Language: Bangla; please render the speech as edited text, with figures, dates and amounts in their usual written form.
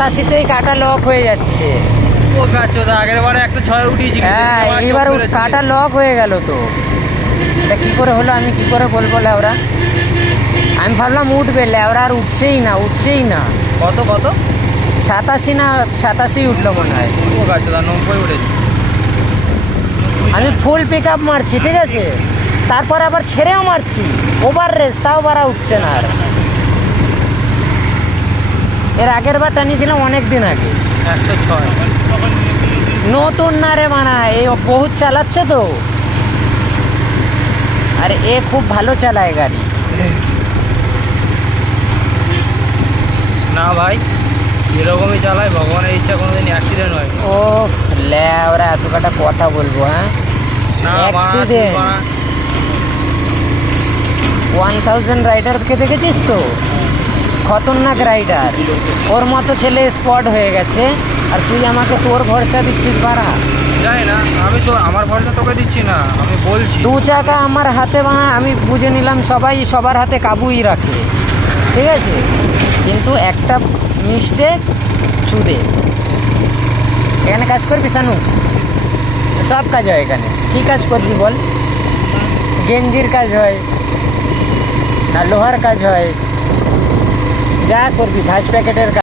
87তেই কাটা লক হয়ে যাচ্ছে। ও গাছটা আগের বারে 106 উঠিয়েছি। হ্যাঁ, এবার কাটা লক হয়ে গেল তো। এটা কি করে হলো আমি কি করে বলবো লেওরা? আমি ভাবলাম উঠবে, লেওরা আর উঠছেই না। কত 87 না 87 উঠলো মনে হয়। ও গাছটা 90 উঠেছে। আমি ফুল পিক আপ মারছি, ঠিক আছে, তারপর আবার ছেড়েও মারছি ওভার রেস, তাও বাড়া উঠছে না আর। এর আগের বার টানিয়েছিলাম অনেক দিন আগে 106। নতুন না রে মানা, এই বহুত চালাচ্ছে তো, আর এ খুব ভালো চালায় গাড়ি। না ভাই, এরকমই চালায়, ভগবানের ইচ্ছা কোনোদিন অ্যাক্সিডেন্ট হয়। ও ল্যাওরা এত কাটা কথা বলবো? হ্যাঁ, না অ্যাক্সিডেন্ট 1000 রাইডারকে দেখেছিস তো? খতরনাক রাইডার, ওর মতো ছেলে স্পট হয়ে গেছে, আর তুই আমাকে তোর ভরসা দিচ্ছিস বাড়া। জানি না, আমি তো আমার ভরসা তোকে দিচ্ছি না, আমি বলছি। 2 চাকা আমার হাতে বানা, আমি বুঝে নিলাম সবাই সবার হাতে কাবুই রাখে, ঠিক আছে, কিন্তু একটা মিস্টেক চুদে। এখানে কাজ করবি শানু? সব কাজ হয় এখানে। কী কাজ করবি বল? গেঞ্জির কাজ হয়, না লোহার কাজ হয়, যা করবি, ভাঁজ প্যাকেটের কাজ।